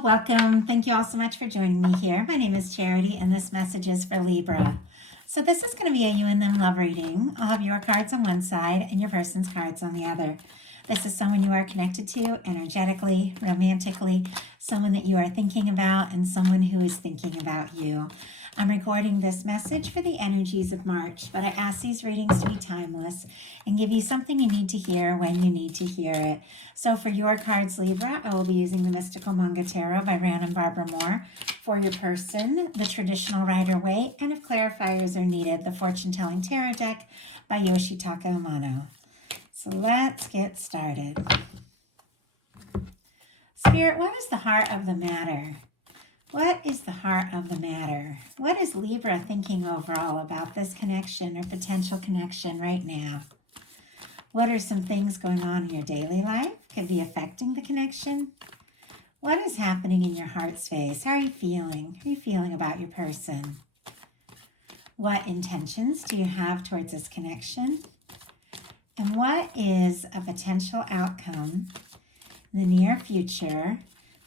Hello, welcome. Thank you all so much for joining me here. My name is Charity, and this message is for Libra. So this is going to be a you and them love reading. I'll have your cards on one side and your person's cards on the other. This is someone you are connected to energetically, romantically, someone that you are thinking about, and someone who is thinking about you. I'm recording this message for the energies of March, but I ask these readings to be timeless and give you something you need to hear when you need to hear it. So for your cards, Libra, I will be using the Mystical Manga Tarot by Ran and Barbara Moore. For your person, the Traditional Rider-Waite, and if clarifiers are needed, the Fortune Telling Tarot deck by Yoshitaka Amano. So let's get started. Spirit, what is the heart of the matter? What is the heart of the matter? What is Libra thinking overall about this connection or potential connection right now? What are some things going on in your daily life? Could be affecting the connection. What is happening in your heart space? How are you feeling? How are you feeling about your person? What intentions do you have towards this connection? And what is a potential outcome in the near future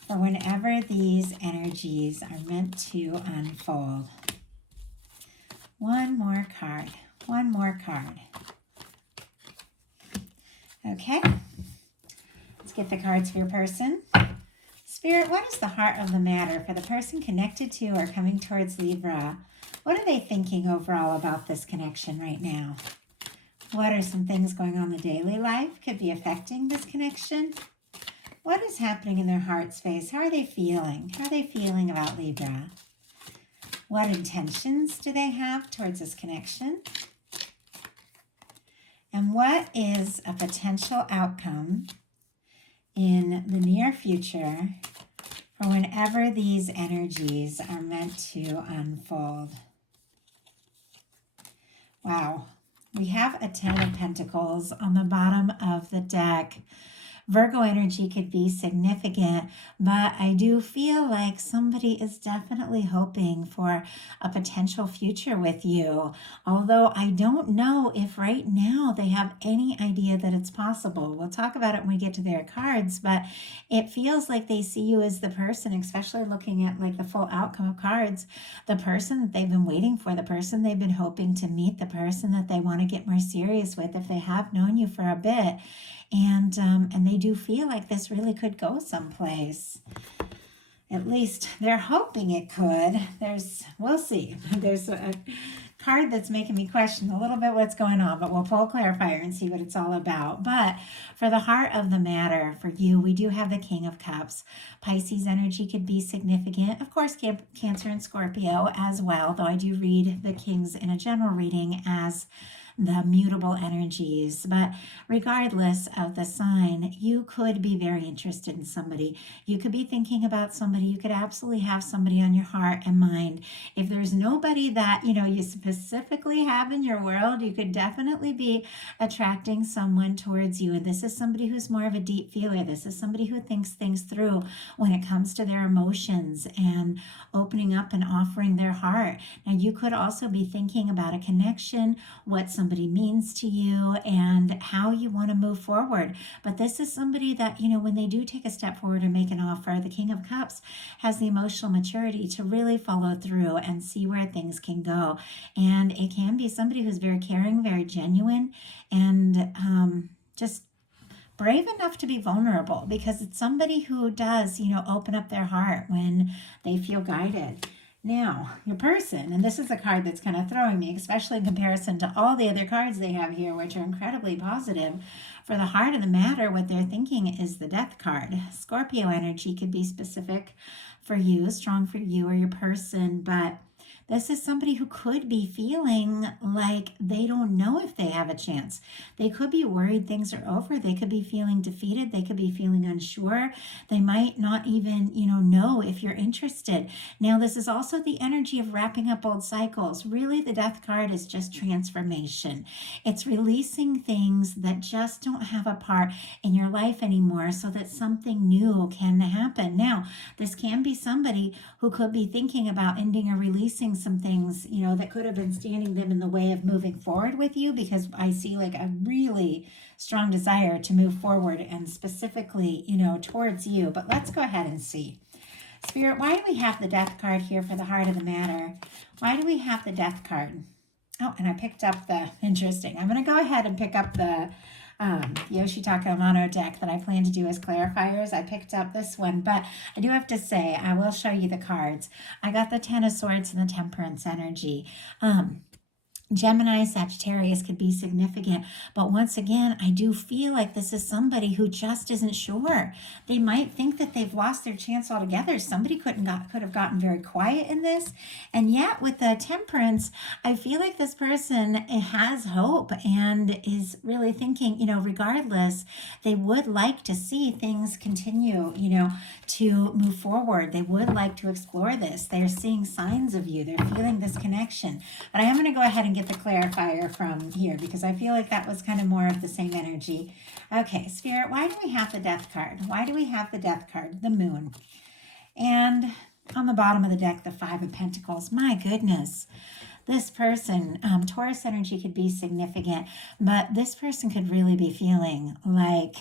for whenever these energies are meant to unfold? One more card. One more card. Okay. Let's get the cards for your person. Spirit, what is the heart of the matter for the person connected to or coming towards Libra? What are they thinking overall about this connection right now? What are some things going on in the daily life could be affecting this connection? What is happening in their heart space? How are they feeling? How are they feeling about Libra? What intentions do they have towards this connection? And what is a potential outcome in the near future for whenever these energies are meant to unfold? Wow. We have a 10 of Pentacles on the bottom of the deck. Virgo energy could be significant, but I do feel like somebody is definitely hoping for a potential future with you. Although I don't know if right now they have any idea that it's possible. We'll talk about it when we get to their cards, but it feels like they see you as the person, especially looking at like the full outcome of cards, the person that they've been waiting for, the person they've been hoping to meet, the person that they want to get more serious with if they have known you for a bit. And they do feel like this really could go someplace. At least they're hoping it could. We'll see. There's a card that's making me question a little bit what's going on, but we'll pull a clarifier and see what it's all about. But for the heart of the matter, for you, we do have the King of Cups. Pisces energy could be significant. Of course, Cancer and Scorpio as well, though I do read the Kings in a general reading as the mutable energies. But regardless of the sign, you could be very interested in somebody. You could be thinking about somebody. You could absolutely have somebody on your heart and mind. If there's nobody that, you specifically have in your world, you could definitely be attracting someone towards you. And this is somebody who's more of a deep feeler. This is somebody who thinks things through when it comes to their emotions and opening up and offering their heart. Now, you could also be thinking about a connection, what somebody means to you, and how you want to move forward. But this is somebody that, when they do take a step forward and make an offer, the King of Cups has the emotional maturity to really follow through and see where things can go. And it can be somebody who's very caring, very genuine, and just brave enough to be vulnerable, because it's somebody who does, open up their heart when they feel guided. Now, your person, and this is a card that's kind of throwing me, especially in comparison to all the other cards they have here, which are incredibly positive. For the heart of the matter, what they're thinking is the Death card. Scorpio energy could be specific for you, strong for you or your person, but this is somebody who could be feeling like they don't know if they have a chance. They could be worried things are over. They could be feeling defeated. They could be feeling unsure. They might not even, know if you're interested. Now, this is also the energy of wrapping up old cycles. Really, the Death card is just transformation. It's releasing things that just don't have a part in your life anymore so that something new can happen. Now, this can be somebody who could be thinking about ending or releasing some things, that could have been standing them in the way of moving forward with you, because I see like a really strong desire to move forward and specifically, towards you. But let's go ahead and see. Spirit, why do we have the Death card here for the heart of the matter? Why do we have the Death card? Oh, and I picked up the, interesting. I'm going to go ahead and pick up the Yoshitaka Amano deck that I plan to do as clarifiers. I picked up this one, but I do have to say, I will show you the cards. I got the Ten of Swords and the Temperance energy. Gemini, Sagittarius could be significant, but once again, I do feel like this is somebody who just isn't sure. They might think that they've lost their chance altogether. Somebody could have gotten very quiet in this, and yet with the Temperance, I feel like this person has hope and is really thinking, regardless, they would like to see things continue, to move forward. They would like to explore this. They're seeing signs of you. They're feeling this connection. But I am going to go ahead and get the clarifier from here because I feel like that was kind of more of the same energy. Okay, Spirit, why do we have the Death card? Why do we have the Death card? The Moon. And on the bottom of the deck, the Five of Pentacles. My goodness. This person, Taurus energy could be significant, but this person could really be feeling like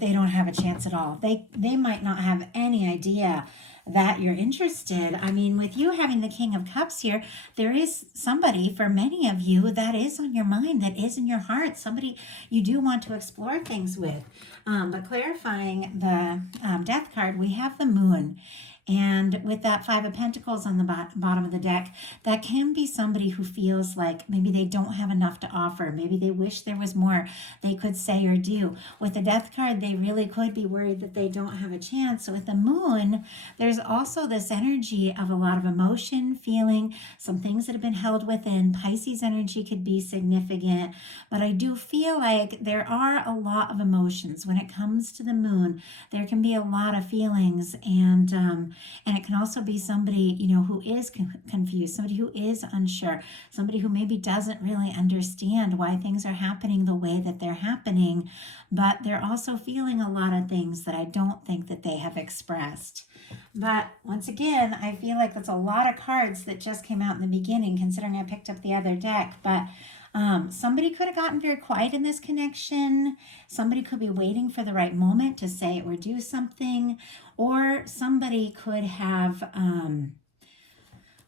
they don't have a chance at all. They might not have any idea that you're interested. I mean, with you having the King of Cups here, there is somebody for many of you that is on your mind, that is in your heart, somebody you do want to explore things with. But clarifying the Death card, we have the Moon. And with that Five of Pentacles on the bottom of the deck, that can be somebody who feels like maybe they don't have enough to offer. Maybe they wish there was more they could say or do. With the Death card, they really could be worried that they don't have a chance. So with the Moon, there's also this energy of a lot of emotion, feeling, some things that have been held within. Pisces energy could be significant. But I do feel like there are a lot of emotions. When it comes to the Moon, there can be a lot of feelings, and it can also be somebody, who is confused, somebody who is unsure, somebody who maybe doesn't really understand why things are happening the way that they're happening, but they're also feeling a lot of things that I don't think that they have expressed. But once again, I feel like that's a lot of cards that just came out in the beginning, considering I picked up the other deck, but somebody could have gotten very quiet in this connection. Somebody could be waiting for the right moment to say or do something. Or somebody could have,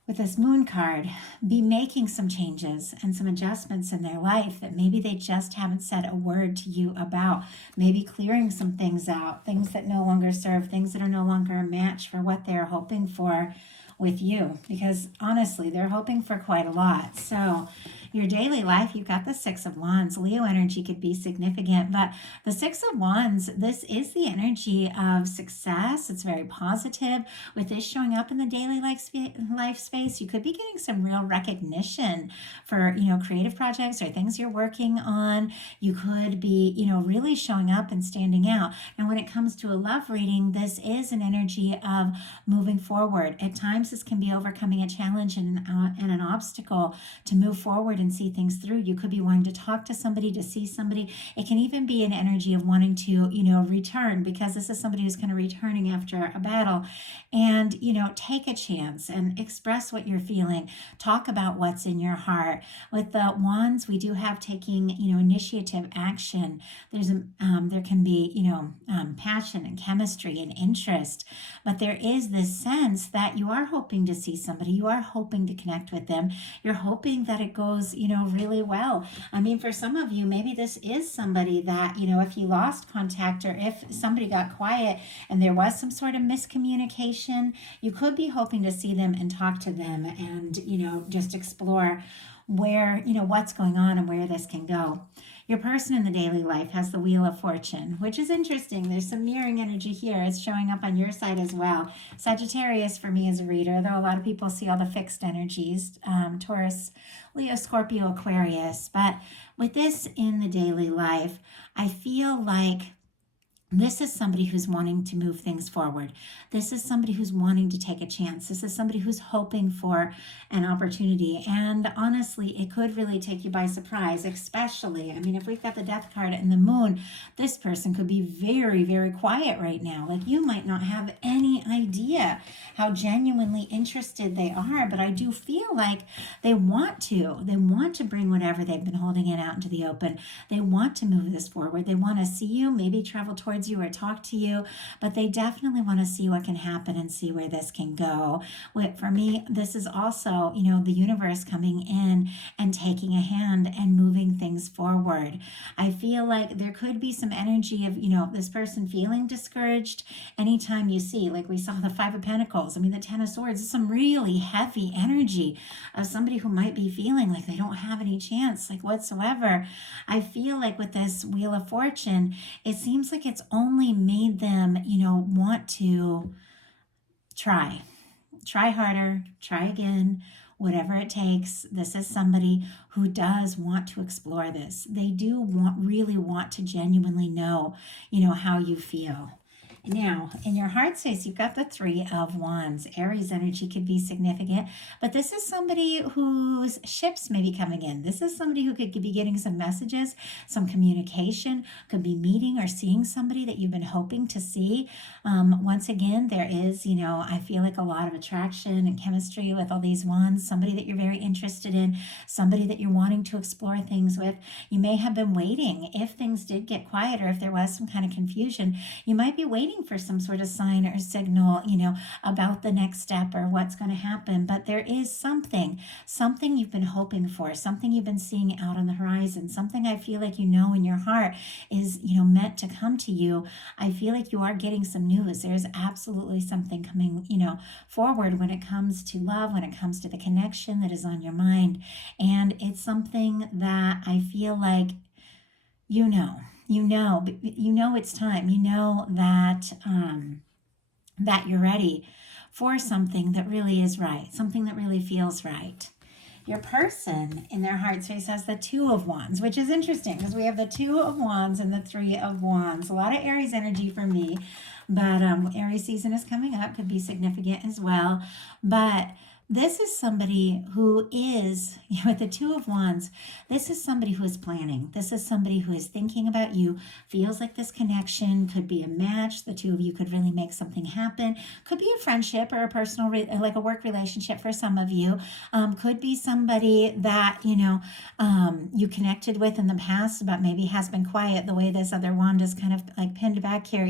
with this Moon card, be making some changes and some adjustments in their life that maybe they just haven't said a word to you about. Maybe clearing some things out, things that no longer serve, things that are no longer a match for what they're hoping for with you, because honestly, they're hoping for quite a lot. So your daily life, you've got the Six of Wands. Leo energy could be significant, but the Six of Wands, this is the energy of success. It's very positive. With this showing up in the daily life space, you could be getting some real recognition for, creative projects or things you're working on. You could be, really showing up and standing out. And when it comes to a love reading, this is an energy of moving forward. At times, this can be overcoming a challenge and an obstacle to move forward and see things through. You could be wanting to talk to somebody, to see somebody. It can even be an energy of wanting to, return, because this is somebody who's kind of returning after a battle, and, take a chance and express what you're feeling. Talk about what's in your heart. With the Wands, we do have taking, initiative, action. There can be, passion and chemistry and interest, but there is this sense that you are hoping to see somebody. You are hoping to connect with them. You're hoping that it goes, really well. I mean, for some of you, maybe this is somebody that, if you lost contact or if somebody got quiet and there was some sort of miscommunication, you could be hoping to see them and talk to them and, just explore where, what's going on and where this can go. Your person in the daily life has the Wheel of Fortune, which is interesting. There's some mirroring energy here. It's showing up on your side as well. Sagittarius for me as a reader, though a lot of people see all the fixed energies, Taurus, Leo, Scorpio, Aquarius. But with this in the daily life, I feel like this is somebody who's wanting to move things forward. This is somebody who's wanting to take a chance. This is somebody who's hoping for an opportunity. And honestly, it could really take you by surprise, especially, if we've got the Death card and the Moon, this person could be very, very quiet right now. Like, you might not have any idea how genuinely interested they are, but I do feel like they want to. They want to bring whatever they've been holding it out into the open. They want to move this forward. They want to see you, maybe travel towards towards you or talk to you, but they definitely want to see what can happen and see where this can go. For me, this is also, the universe coming in and taking a hand and moving things forward. I feel like there could be some energy of, this person feeling discouraged anytime you see, like we saw the Five of Pentacles. I mean, the Ten of Swords is some really heavy energy of somebody who might be feeling like they don't have any chance, like whatsoever. I feel like with this Wheel of Fortune, it seems like it's only made them, want to try harder, try again, whatever it takes. This is somebody who does want to explore this. They do really want to genuinely know, how you feel. Now, in your heart space, you've got the Three of Wands. Aries energy could be significant, but this is somebody whose ships may be coming in. This is somebody who could be getting some messages, some communication, could be meeting or seeing somebody that you've been hoping to see. Once again, there is, I feel like a lot of attraction and chemistry with all these wands, somebody that you're very interested in, somebody that you're wanting to explore things with. You may have been waiting. If things did get quieter, if there was some kind of confusion, you might be waiting for some sort of sign or signal, about the next step or what's going to happen. But there is something you've been hoping for, something you've been seeing out on the horizon, something I feel like in your heart is, meant to come to you. I feel like you are getting some news. There's absolutely something coming, forward when it comes to love, when it comes to the connection that is on your mind. And it's something that I feel like it's time. That you're ready for something that really is right, something that really feels right. Your person in their heart space has the Two of Wands, which is interesting because we have the Two of Wands and the Three of Wands. A lot of Aries energy for me, but Aries season is coming up, could be significant as well. But this is somebody who is, with the Two of Wands, this is somebody who is planning. This is somebody who is thinking about you, feels like this connection could be a match. The two of you could really make something happen. Could be a friendship or a personal, like a work relationship for some of you. Could be somebody that, you connected with in the past, but maybe has been quiet the way this other wand is kind of like pinned back here,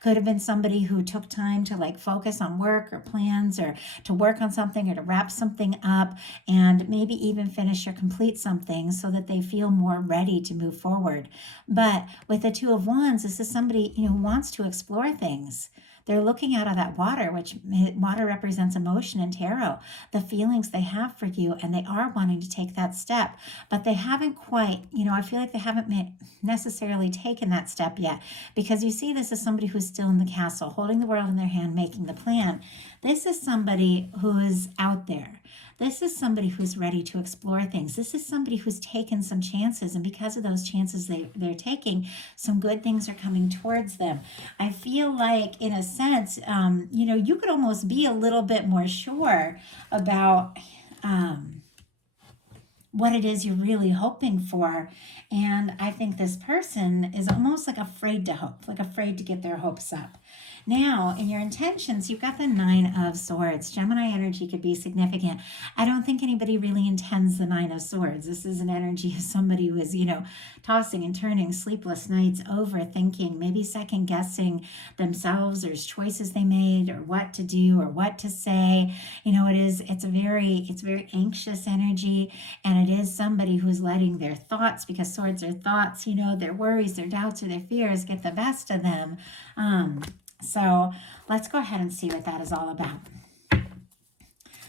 Could have been somebody who took time to like focus on work or plans or to work on something or to wrap something up and maybe even finish or complete something so that they feel more ready to move forward. But with the Two of Wands, this is somebody, who wants to explore things. They're looking out of that water, which water represents emotion and tarot, the feelings they have for you, and they are wanting to take that step, but they haven't quite, I feel like they haven't necessarily taken that step yet, because you see this is somebody who's still in the castle, holding the world in their hand, making the plan. This is somebody who is out there. This is somebody who's ready to explore things. This is somebody who's taken some chances, and because of those chances they're taking, some good things are coming towards them. I feel like, in a sense, you could almost be a little bit more sure about what it is you're really hoping for. And I think this person is almost like afraid to hope, like afraid to get their hopes up. Now, in your intentions, you've got the Nine of Swords. Gemini energy could be significant. I don't think anybody really intends the Nine of Swords. This is an energy of somebody who is, tossing and turning, sleepless nights, overthinking, maybe second guessing themselves or choices they made or what to do or what to say. It's very anxious energy, and it is somebody who's letting their thoughts, because swords are thoughts, their worries, their doubts, or their fears get the best of them. So let's go ahead and see what that is all about.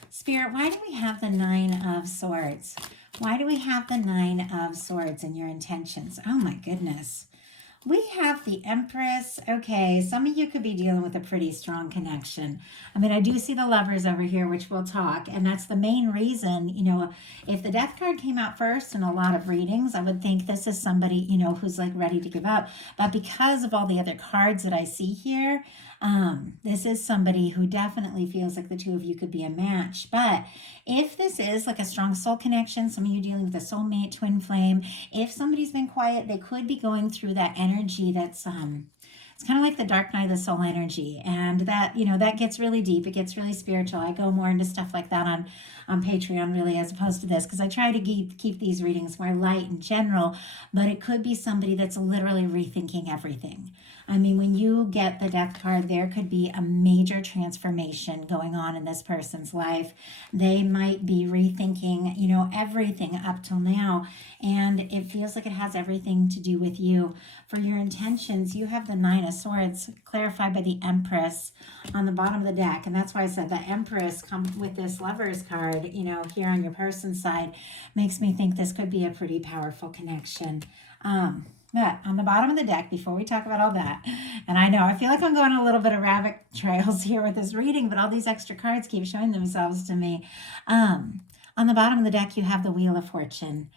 Spirit, why do we have the Nine of Swords? Why do we have the Nine of Swords in your intentions? Oh my goodness. We have the Empress. Okay, some of you could be dealing with a pretty strong connection. I mean, I do see the Lovers over here, which we'll talk, and that's the main reason, if the Death card came out first in a lot of readings, I would think this is somebody, who's like ready to give up. But because of all the other cards that I see here, this is somebody who definitely feels like the two of you could be a match. But if this is like a strong soul connection, some of you dealing with a soulmate, twin flame, if somebody's been quiet, they could be going through that energy that's it's kind of like the dark night of the soul energy, and that that gets really deep. It gets really spiritual. I go more into stuff like that on Patreon, really, as opposed to this, because I try to keep these readings more light and general. But it could be somebody that's literally rethinking everything. I mean, when you get the death card, there could be a major transformation going on in this person's life. They might be rethinking, everything up till now, and it feels like it has everything to do with you. For your intentions, you have the Nine of Swords clarified by the Empress on the bottom of the deck, and that's why I said the Empress come with this Lovers card, here on your person's side, makes me think this could be a pretty powerful connection. But on the bottom of the deck, before we talk about all that, and I know I feel like I'm going a little bit of rabbit trails here with this reading, but all these extra cards keep showing themselves to me. On the bottom of the deck, you have the Wheel of Fortune.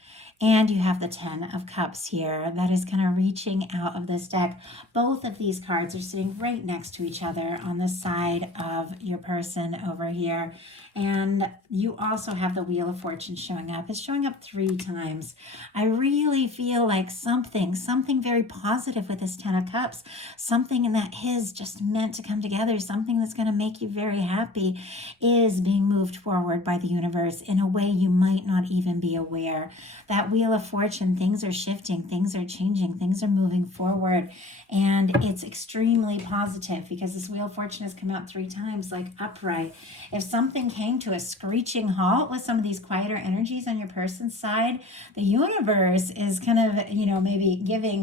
And you have the Ten of Cups here that is kind of reaching out of this deck. Both of these cards are sitting right next to each other on the side of your person over here. And you also have the Wheel of Fortune showing up. It's showing up 3 times. I really feel like something very positive with this Ten of Cups, something that is just meant to come together, something that's going to make you very happy is being moved forward by the universe in a way you might not even be aware. That Wheel of Fortune, things are shifting, things are changing, things are moving forward, and it's extremely positive because this Wheel of Fortune has come out 3 times, like upright. If something came to a screeching halt with some of these quieter energies on your person's side, the universe is kind of, maybe giving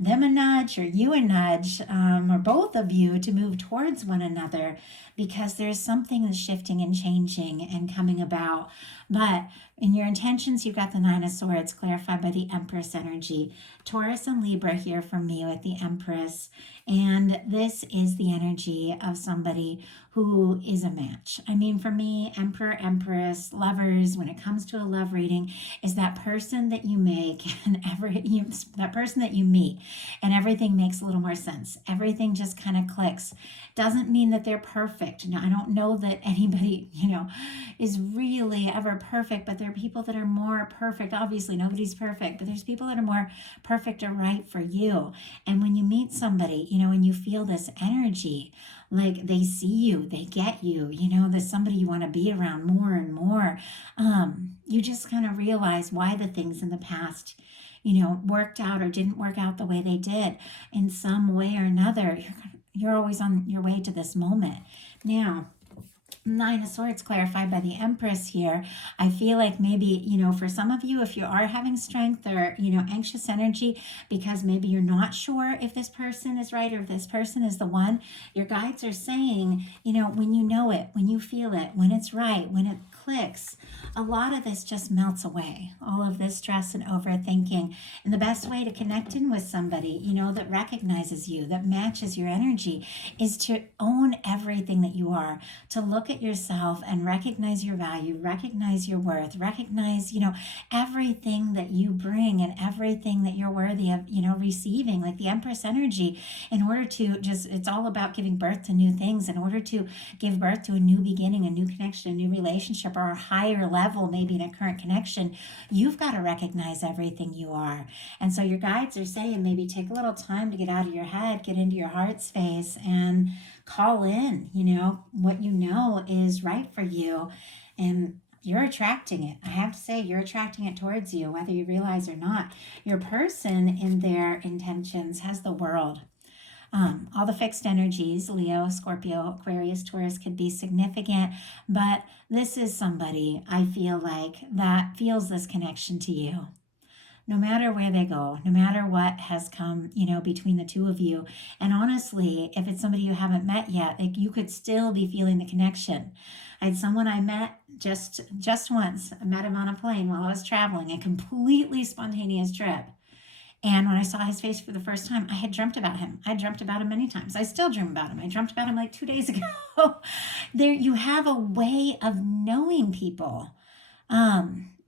them a nudge or you a nudge, or both of you to move towards one another, because there's something that's shifting and changing and coming about. But in your intentions, you've got the Nine of Swords clarified by the Empress energy. Taurus and Libra here for me with the Empress. And this is the energy of somebody who is a match. I mean, for me, Emperor, Empress, lovers, when it comes to a love reading, is that person that you make and that person that you meet and everything makes a little more sense. Everything just kind of clicks. Doesn't mean that they're perfect. Now, I don't know that anybody, is really ever perfect, but there are people that are more perfect. Obviously, nobody's perfect, but there's people that are more perfect or right for you. And when you meet somebody, and you feel this energy, like they see you, they get you, there's somebody you want to be around more and more. You just kind of realize why the things in the past, worked out or didn't work out the way they did in some way or another. You're always on your way to this moment. Now, Nine of Swords clarified by the Empress here. I feel like maybe, for some of you, if you are having strength or, anxious energy because maybe you're not sure if this person is right or if this person is the one, your guides are saying, when you know it, when you feel it, when it's right, when it clicks, a lot of this just melts away. All of this stress and overthinking. And the best way to connect in with somebody, that recognizes you, that matches your energy, is to own everything that you are, to look at yourself and recognize your value, recognize your worth, recognize, everything that you bring and everything that you're worthy of, receiving, like the Empress energy, in order to it's all about giving birth to new things, in order to give birth to a new beginning, a new connection, a new relationship, or a higher level, maybe in a current connection. You've got to recognize everything you are. And so your guides are saying maybe take a little time to get out of your head, get into your heart space, and call in, what is right for you. And you're attracting it. I have to say, you're attracting it towards you, whether you realize or not. Your person in their intentions has the World. All the fixed energies, Leo, Scorpio, Aquarius, Taurus, could be significant, but this is somebody, I feel like, that feels this connection to you. No matter where they go, no matter what has come, between the two of you. And honestly, if it's somebody you haven't met yet, like, you could still be feeling the connection. I had someone I met just once. I met him on a plane while I was traveling, a completely spontaneous trip. And when I saw his face for the first time, I had dreamt about him. I dreamt about him many times. I still dream about him. I dreamt about him like 2 days ago. There, you have a way of knowing people.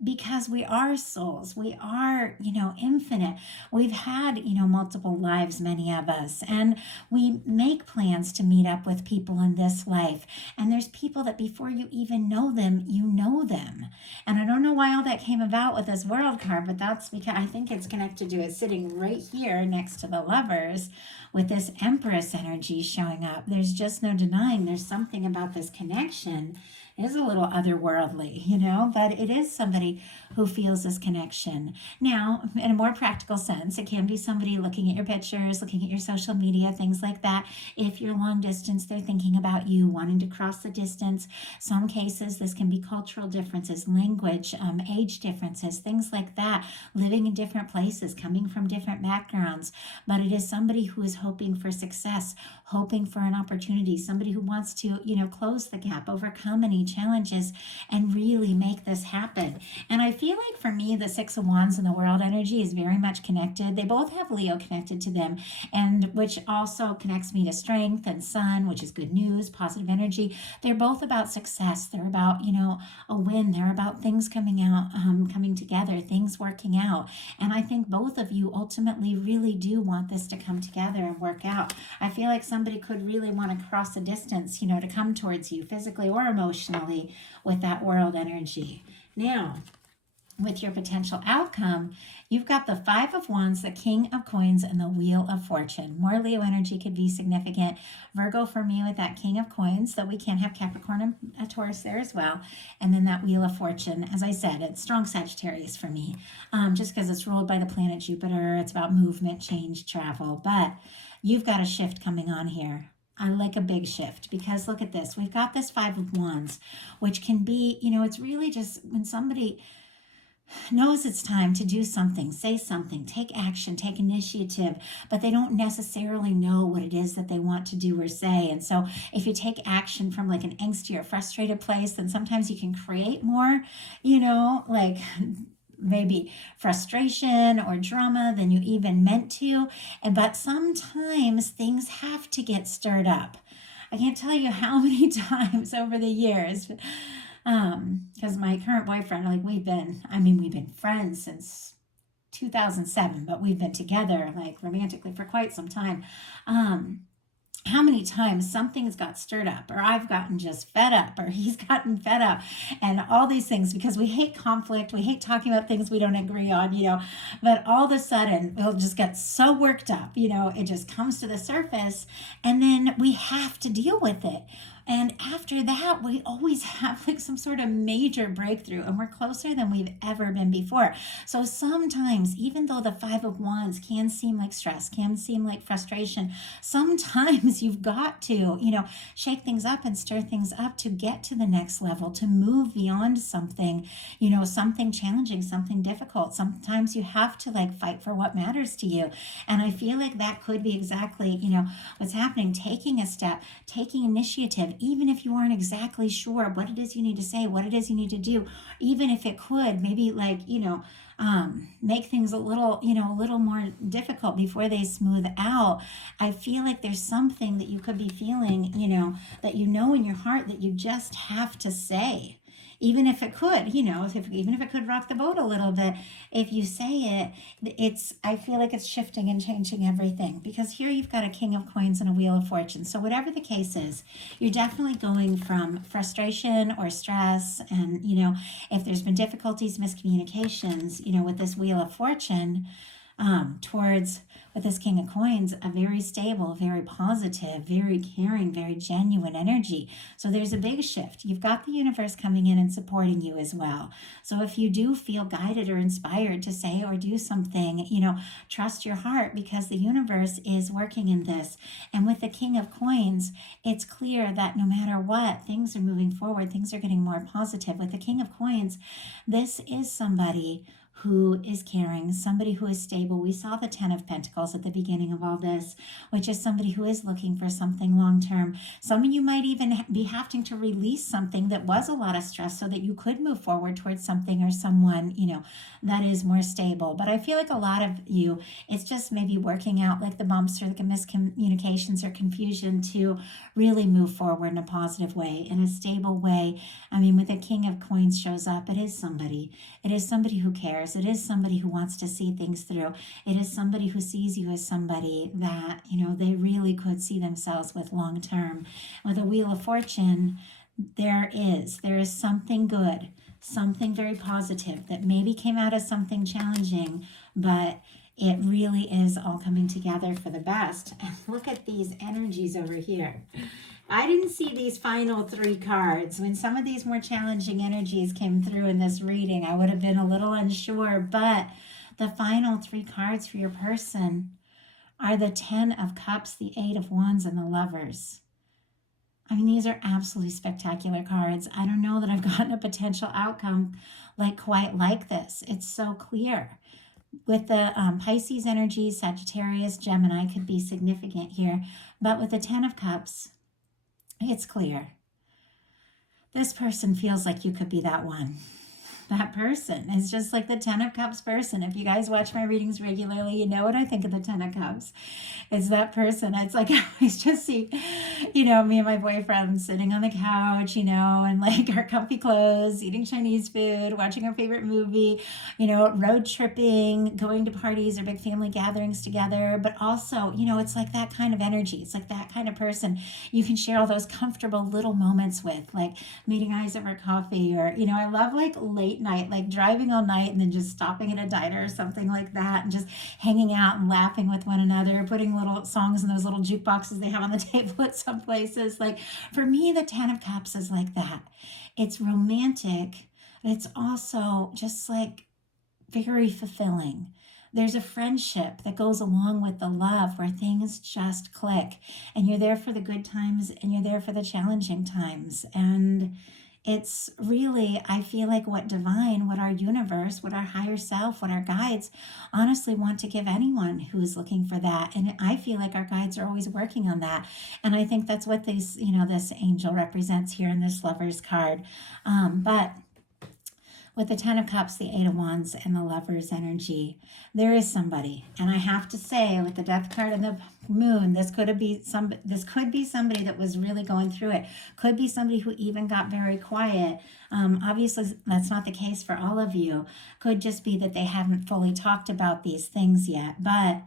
Because we are souls, we are, infinite. We've had, multiple lives, many of us, and we make plans to meet up with people in this life. And there's people that before you even know them, you know them. And I don't know why all that came about with this World card, but that's because I think it's connected to it sitting right here next to the Lovers with this Empress energy showing up. There's just no denying there's something about this connection. It is a little otherworldly, you know, but it is somebody who feels this connection. Now, in a more practical sense, it can be somebody looking at your pictures, looking at your social media, things like that. If you're long distance, they're thinking about you, wanting to cross the distance. Some cases, this can be cultural differences, language, age differences, things like that, living in different places, coming from different backgrounds. But it is somebody who is hoping for success, hoping for an opportunity, somebody who wants to, you know, close the gap, overcome any challenges, and really make this happen. And I feel like for me, the Six of Wands and the world energy is very much connected. They both have Leo connected to them, and which also connects me to strength and sun, which is good news, positive energy. They're both about success. They're about, you know, a win. They're about things coming out, coming together, things working out. And I think both of you ultimately really do want this to come together and work out. I feel like somebody could really want to cross a distance, you know, to come towards you physically or emotionally with that world energy. Now, with your potential outcome, you've got the Five of Wands, the King of Coins, and the Wheel of Fortune. More Leo energy could be significant. Virgo for me with that King of Coins, though we can have Capricorn and a Taurus there as well. And then that Wheel of Fortune, as I said, it's strong Sagittarius for me, just because it's ruled by the planet Jupiter. It's about movement, change, travel. But you've got a shift coming on here. I like a big shift, because look at this. We've got this Five of Wands, which can be, you know, it's really just when somebody knows it's time to do something, say something, take action, take initiative, but they don't necessarily know what it is that they want to do or say. And so if you take action from like an angsty or frustrated place, then sometimes you can create more, you know, like maybe frustration or drama than you even meant to. But sometimes things have to get stirred up. I can't tell you how many times over the years, because my current boyfriend, like we've been friends since 2007, but we've been together like romantically for quite some time. How many times something's got stirred up, or I've gotten just fed up, or he's gotten fed up, and all these things, because we hate conflict, we hate talking about things we don't agree on, you know, but all of a sudden we'll just get so worked up, you know, it just comes to the surface, and then we have to deal with it. And after that, we always have like some sort of major breakthrough, and we're closer than we've ever been before. So sometimes, even though the Five of Wands can seem like stress, can seem like frustration, sometimes you've got to, you know, shake things up and stir things up to get to the next level, to move beyond something, you know, something challenging, something difficult. Sometimes you have to like fight for what matters to you. And I feel like that could be exactly, you know, what's happening, taking a step, taking initiative, even if you aren't exactly sure what it is you need to say, what it is you need to do, even if it could maybe like, you know, make things a little, you know, a little more difficult before they smooth out. I feel like there's something that you could be feeling, you know, that you know in your heart that you just have to say. Even if it could, you know, even if it could rock the boat a little bit, if you say it, I feel like it's shifting and changing everything. Because here you've got a King of Coins and a Wheel of Fortune. So whatever the case is, you're definitely going from frustration or stress. And, you know, if there's been difficulties, miscommunications, you know, with this Wheel of Fortune, towards, with this King of Coins, a very stable, very positive, very caring, very genuine energy. So there's a big shift. You've got the universe coming in and supporting you as well. So if you do feel guided or inspired to say or do something, you know, trust your heart, because the universe is working in this. And with the King of Coins, it's clear that no matter what, things are moving forward, things are getting more positive. With the King of Coins, this is somebody who is caring, somebody who is stable. We saw the Ten of Pentacles at the beginning of all this, which is somebody who is looking for something long-term. Some of you might even be having to release something that was a lot of stress so that you could move forward towards something or someone, you know, that is more stable. But I feel like a lot of you, it's just maybe working out like the bumps or like miscommunications or confusion to really move forward in a positive way, in a stable way. I mean, with the King of Coins shows up, it is somebody who cares. It is somebody who wants to see things through. It is somebody who sees you as somebody that, you know, they really could see themselves with long term. With a Wheel of Fortune, there is something good, something very positive that maybe came out of something challenging, but it really is all coming together for the best. And look at these energies over here. I didn't see these final three cards. When some of these more challenging energies came through in this reading, I would have been a little unsure, but the final three cards for your person are the 10 of Cups, the 8 of Wands, and the Lovers. I mean, these are absolutely spectacular cards. I don't know that I've gotten a potential outcome quite like this. It's so clear. With the Pisces energy, Sagittarius, Gemini could be significant here. But with the 10 of Cups, it's clear. This person feels like you could be that one. That person is just like the 10 of Cups person. If you guys watch my readings regularly, you know what I think of the 10 of Cups. It's that person. It's like I always just see, me and my boyfriend sitting on the couch, and like our comfy clothes, eating Chinese food, watching our favorite movie, road tripping, going to parties or big family gatherings together. But also, it's like that kind of energy. It's like that kind of person you can share all those comfortable little moments with, like meeting eyes over coffee, or, I love like late night, like driving all night and then just stopping at a diner or something like that and just hanging out and laughing with one another, putting little songs in those little jukeboxes they have on the table at some places. Like for me, the 10 of Cups is like that. It's romantic, but it's also just like very fulfilling. There's a friendship that goes along with the love where things just click, and you're there for the good times and you're there for the challenging times. And it's really, I feel like what divine, what our universe, what our higher self, what our guides honestly want to give anyone who's looking for that. And I feel like our guides are always working on that. And I think that's what this angel represents here in this Lover's card. But with the 10 of Cups, the 8 of Wands, and the Lover's energy, there is somebody. And I have to say, with the Death card and the Moon, this could be somebody that was really going through it. Could be somebody who even got very quiet. Obviously, that's not the case for all of you. Could just be that they haven't fully talked about these things yet. But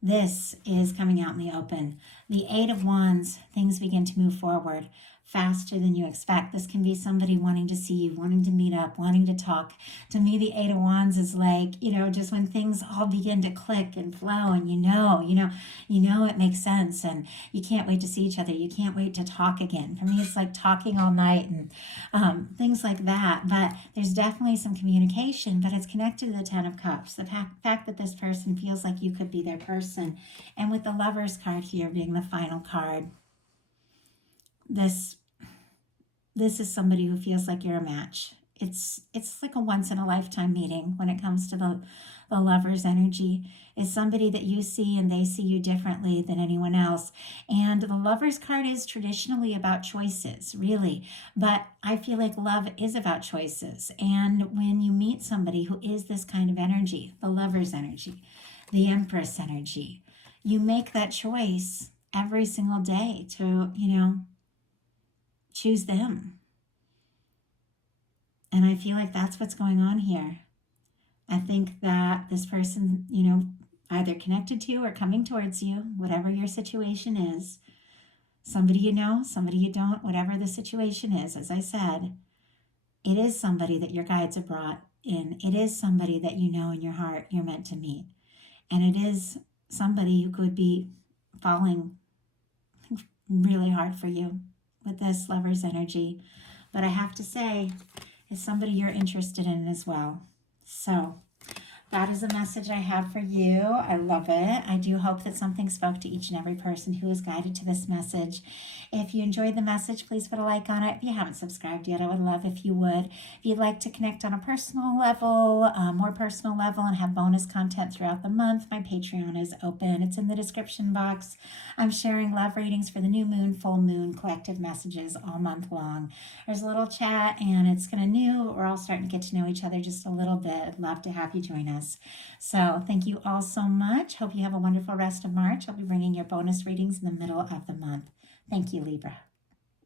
this is coming out in the open. The 8 of Wands, things begin to move forward faster than you expect. This can be somebody wanting to see you, wanting to meet up, wanting to talk. To me, the 8 of Wands is like, just when things all begin to click and flow, and it makes sense, and you can't wait to see each other. You can't wait to talk again. For me, it's like talking all night and things like that. But there's definitely some communication, but it's connected to the 10 of Cups. The fact that this person feels like you could be their person. And with the Lover's card here being the final card, this is somebody who feels like you're a match. It's like a once in a lifetime meeting when it comes to the Lover's energy. Is somebody that you see and they see you differently than anyone else. And the Lover's card is traditionally about choices, really. But I feel like love is about choices. And when you meet somebody who is this kind of energy, the Lover's energy, the Empress energy, you make that choice every single day to, choose them. And I feel like that's what's going on here. I think that this person, either connected to or coming towards you, whatever your situation is, somebody you know, somebody you don't, whatever the situation is, as I said, it is somebody that your guides have brought in. It is somebody that you know in your heart you're meant to meet. And it is somebody who could be falling really hard for you with this Lover's energy. But I have to say, it's somebody you're interested in as well. So that is a message I have for you. I love it. I do hope that something spoke to each and every person who is guided to this message. If you enjoyed the message, please put a like on it. If you haven't subscribed yet, I would love if you would. If you'd like to connect on a personal level, more personal level, and have bonus content throughout the month, my Patreon is open. It's in the description box. I'm sharing love readings for the new moon, full moon, collective messages all month long. There's a little chat, and it's kind of new, but we're all starting to get to know each other just a little bit. I'd love to have you join us. So thank you all so much. Hope you have a wonderful rest of March. I'll be bringing your bonus readings in the middle of the month. Thank you, Libra.